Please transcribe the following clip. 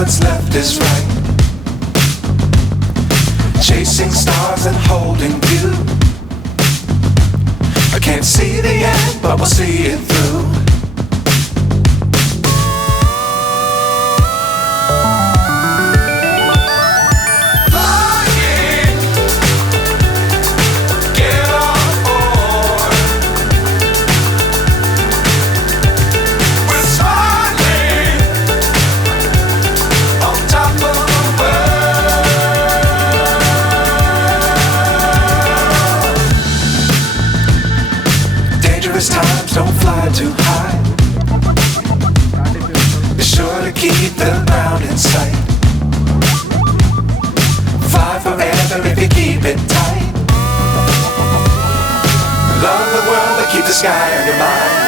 what's left is right. Chasing stars and holding you. I can't see the end, but we'll see it through. Times don't fly too high. Be sure to keep the ground in sight. Fly forever if you keep it tight. Love the world, but keep the sky on your mind.